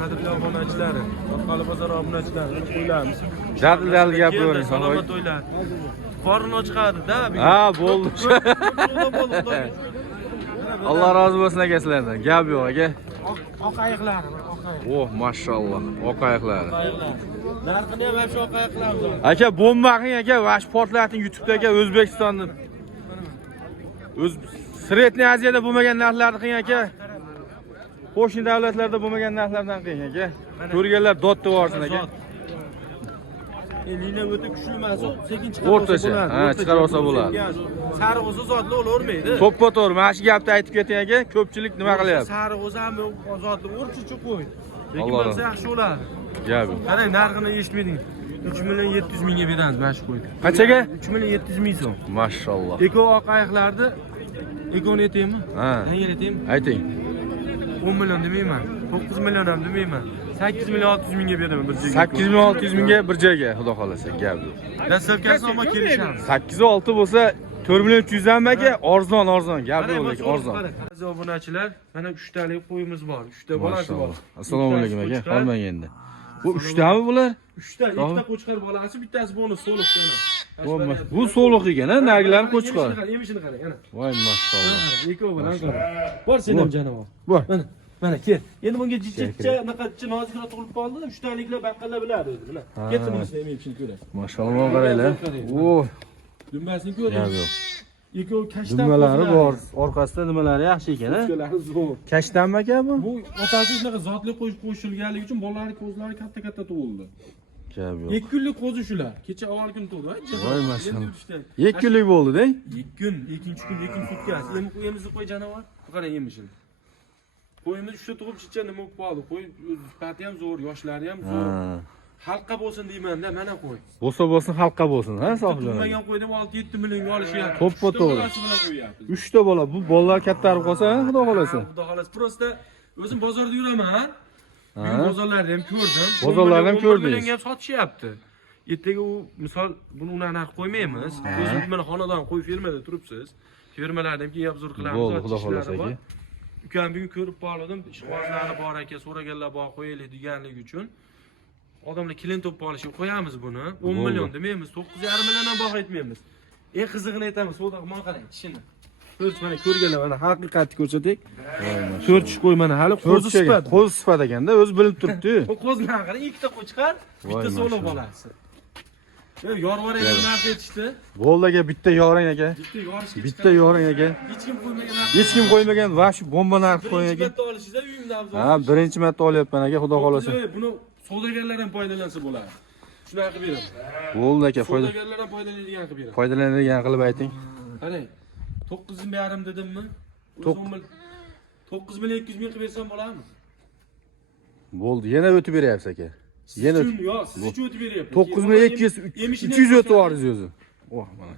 qadrli obunachilari, Orqali bozor obunachilari, qo'ylarimiz. Jadil gap bo'ling. Salomat o'ylar. Qorni chiqadi-da. Ha, bo'ldi. Alloh rozi bo'lsin aka sizlardan. Gap yo'q aka. Oq ayiqlar, oq ayiq. Oh, mashallah. Oq ayiqlar. Narxini ham shu oq ayiqlarimiz. Aka, bomba qing aka, vash portlating YouTube'dagi O'zbekistonni. Sredniy Aziyada bo'lmagan narxlarni qing aka. Qo'shni davlatlarda bo'lmagan narxlardan qing aka. Ko'rganlar dod devorsin aka. Lina o'ta kuchli emas, sekin chiqarsa O'rtacha. Ha, chiqarsa bo'ladi. Sariq o'zi zotli o'lavermaydi. To'ppa-to'g'ri, mana shu gapni aytib keting aka. Ko'pchilik nima qilyapti? Sariq o'zi ham zotli o'rtacha qo'y. Lekin bo'lsa yaxshi bo'ladi. Gap. Qarang, narxini eshitmadingiz. 3.700.000 mingga beramiz mana shu qo'yni. Qanchaga? 3.700.000 so'm. Mashallah. Eko oq ayiqlarni ekoni aytaymi? Ha. Yangi aytaymi? Ayting. 10 million demayman. 9 million ham demayman. 8.600.000 mingga beraman bir joyga. 8.600 mingga bir joyga, xudo xolasa, gap yo'q. Dastlabkasi olma kelishamiz. 8.6 bo'lsa 4.300.000 ham aka, arzon, gap yo'q lekin arzon. Aziz obunachilar, mana 3 talik qo'yimiz bor. 3 ta bolasi bor. Assalomu alaykum aka, qolmang endi. Bu 3 tami bular? 3 ta, ikkita qo'chqar bolasi, bittasi bonus soliq sana. Bu soliq ekan, ha, nargilarni qo'chqar. Emishini qarang, ana. Voy mashallah. Ikkovi bilan qarang. Bor sen ham janob. Bor. Mana kel. Endi bunga jichcha, naqadchi nozikroq tug'ilib qoldi. 3 taliklar baqqallar biladi o'zi, mana. Ketdi bunisini emishini ko'radi. Mashallah qaranglar. O, dumbasini ko'ring. gap yo'q. Ikkovi kashtan Dumbalari bor, orqasida nimalari yaxshi ekan, ha? Ko'zlari zo'r. Kashtanmi aka bu? Bu otasi shunaqa zotli qo'shilganligi uchun bolalari ko'zlari katta tug'ildi. Gap yo'q. 2 kunlik qo'zi shular. Kecha avval kun tug'di, Voy mashallah. 2 kunlik bo'ldi-da? 2 kun, ikkinchi kun, 2 sutkasi. Qo'yimizni qo'y janovar. Qarang emishini. Qo'yimiz uchta tug'ib chicha nima bo'lib qoldi? Qo'y sifati ham zo'r, yoshlari ham zo'r. Xalqqa bo'lsin deyman-da, mana qo'y. Bo'lsa xalqqa bo'lsin, ha, sohiblar. Tug'magan qo'ydan 6-7 millionga olishyapti. To'ppa-to'g'ri. 3 ta bola, bu bolalar kattarib qolsa, xudo xolasa. Xudo xolasa, prosta o'zim bozorda yuraman. Bu bozorlarda ham ko'rdim. Bozorlarni ham ko'rdingiz. Ham sotishyapti. Ertaga u misol buni unaqa narx qo'ymaymiz. O'zim mana xonadon qo'y fermada turibsiz. Fermalarda ham keyin obzor qilamiz. Bo'ldi, xudo xolasa aka. Ukam bugun ko'rib qoldim, ishqibozlari bor ekan, so'raganlar bor qo'yaylik deganligi uchun. Odamlar kelin topib olishga qo'yamiz buni. 10 million demaymiz, 9.5 million ham baho aytmaymiz. Eng qizig'ini aytamiz, savdo qilmay qarang, tishini. Ko'rib mana ko'rganlar mana haqiqatni ko'rsatak. 4 tish qo'y mana hali qo'zi sifat. Qo'zi sifat ekanda, o'zi bilib turibdi. Bu qo'zidan qarang, ikkita qo'y chiqar, bitta so'liq bolasi. Yorvar ekan narx aytishdi. Bo'ldi aka, bitta yoring aka. Bitta yoring aka. Hech kim qo'ymagan va shu bomba narx qo'ying aka. Bitta olishingizda uyimda afzal. Ha, birinchi marta olyapman aka, xudo xolasa. Buni savdogarlar ham foydalansa bo'ladi. Shunaqa qilib beraman. Bo'ldi aka, savdogarlar ham foydalanadigan qilib beraman. Foydalanadigan qilib ayting. Qarang, 9.5 dedimmi? 9.200.000 qilib bersam bo'ladimi? Bo'ldi, yana o'tib beryapsiz aka. Yana yo'q, siz uchun o'tib beryapman. 9.200 300 o'tib yuborsiz o'zi. Oh, mana.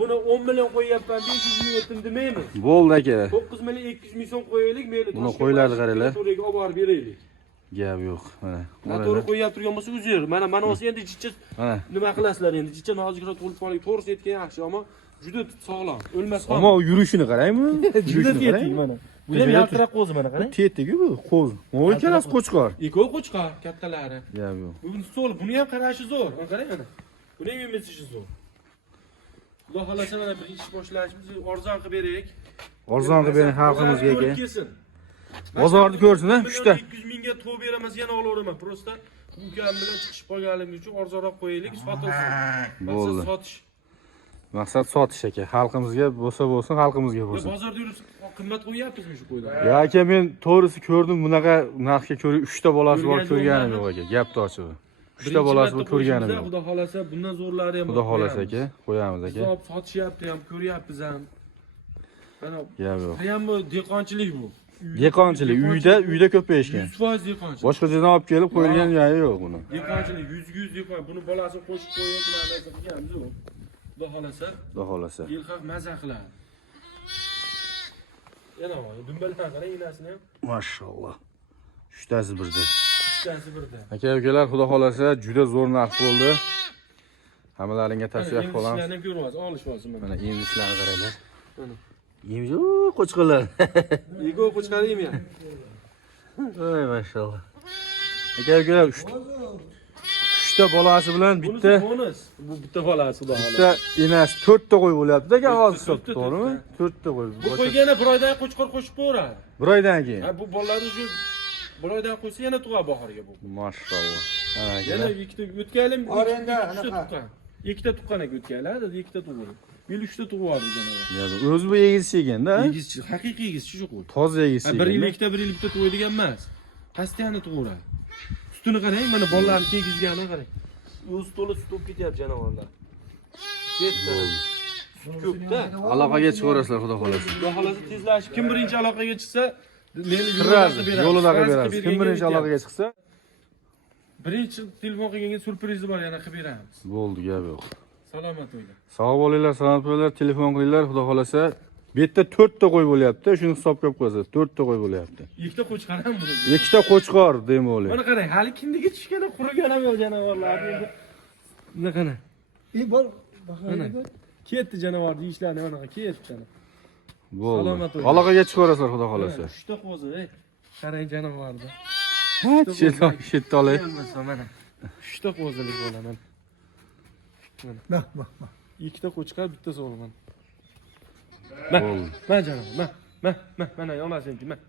Buni 10 million qo'yyapman, 500.000 o'tdim demaymi? Bo'ldi aka. 9.200.000 so'm qo'yaylik, mayli. Buni qo'ylarni qaranglar. To'raga olib borib beraylik. Gap yo'q, mana. To'g'ri qo'yib turgan bo'lsa uzr. Mana o'zi endi jichcha nima qilasizlar endi? Jichcha nozikroq bo'lib qolib, to'g'risi aytgan yaxshi, ammo juda sog'lom, o'lmas qoldi. Ammo yurishini qarangmi? Juda tetik mana. Bu ham yaltiroq qo'zi mana qarang. Tetik bu qo'z. Mo'y ikkalasi qo'chqor. Ikkovi qo'chqor, kattalari. Gap yo'q. Buni so'l, buni ham qarashi zo'r. Qarang mana. Buni ham emisishi zo'r. Xudo xolasa mana bir ish boshlashimiz, arzon qilib beraylik. Arzon qilib bering xalqimizga aka. Bozorni ko'rsin, ha, 3 ta. 200.000 ga to'p beramiz, yana olaveraman. Prosta ukam bilan chiqishib qolganligim uchun arzonroq qo'yaylik, sotilsin. Bo'ldi. Sotish. Maqsad sotish aka. Xalqimizga bo'lsa, xalqimizga bo'lsin. Bozorda yuribsiz, qimmat qo'yyapsizmi shu qo'ydan? Ya aka, men to'g'risi ko'rdim, bunaqa narxga ko'rib 3 ta bolasi bor ko'rganim yo'q aka. Gap ochig'i. 3 ta bolasi bor ko'rganim yo'q. Xudo xolasa bundan zo'rlari ham bor. Xudo xolasa aka, qo'yamiz aka. Hisob sotishyapti ham, ko'ryapmiz ham. Mana gap yo'q. Ham bu dehqonchilik bu. Dehqonchilik, uyda ko'payishgan. 100% dehqonchilik. Boshqa joydan olib kelib qo'yilgan joyi yo'q buni. Dehqonchilik 100% dehqon. Buni bolasini qo'shib qo'yib, bularni narsa qilganmiz yo'q. Xudo xolasa. Xudo xolasa. Yil haq maza qiladi. Yana dumbalar qarang, enasini ham. Mashallah. 3 tasi birda. 3 tasi birda. Aka ukalar, xudo xolasa juda zo'r narx bo'ldi. Hammalaringga tavsiya qilamiz. Ishlarni ko'ryapsiz, olishmoqsiz mana. Mana endi ishlarni qaranglar. Mana. Yemish, qo'chqorlar. Ego qo'chqarim ya. Ey maşallah. Aka 3ta bolasi bilan bitta bonus. Bu bitta bolasi xudo xohlasa. bitta enas 4ta qo'y bo'lyapti aka hozir hisobda, to'g'rimi? 4ta qo'y. Bu qo'ygani bir oydan qo'chqor qo'shib qo'yadi. Bir oydan keyin. Ha bu bolalar uchun bir oydan qo'ysa yana tug'adi bahorga bu. Mashallah. Ha, Yana ikkita o'tganlim. Orenda ikkita tuqqan. Ikkita tuqqan aka o'tganlar, dedi ikkita tug'di. Yil 3ta tug'yapti janovar. Ya o'zi bu egizchi ekanda, ha? Egizchi, haqiqiy egizchi shu qo'y. Toza egizchi. Bir yil ikkita, bir yil bitta tug'ydigan emas. Qasdiyani tug'uradi. Sutini qarang, mana bolalarni tegizgani qarang. O'z to'la sut olib ketyapti janovarlar. Ketdi. Ko'pda. Aloqaga chiqarasizlar, xudo xolasa. Xudo xolasa tezlashib, kim birinchi aloqaga chiqsa, meni Kirasiz, yo'lidaga berasiz. Kim birinchi aloqaga chiqsa, birinchi telefon qilganga surpriz bor, yana qilib beramiz. bo'ldi, gap yo'q. Salomat o'yla. Sog' bo'linglar, salomat bo'linglar, telefon qilinglar, xudo xolasa. Bu yerda 4ta qo'y bo'lyapti, shuni hisobga olib qo'yasiz. 4ta qo'y bo'lyapti. Ikkita qo'chqar ham buni. Ikkita qo'chqor demoqli. Mana qarang, hali kindiga tushgani qurigan ham yo'q janovarlar. Endi mana qana. bor. Mana. Ketdi janovarni ishlari mana ketdi. Bo'ldi. Salomat bo'ling. Aloqaga chiqarasizlar, xudo xolasa. 3ta qo'zi, qarang janovarni. Shetda olay. Bo'lmasa mana 3ta qo'zilik bo'laman. Bak. Ikkita qo'chqar, bitta so'g'man. Bo'ldi. Mana janovar, mana yonasinki, mana.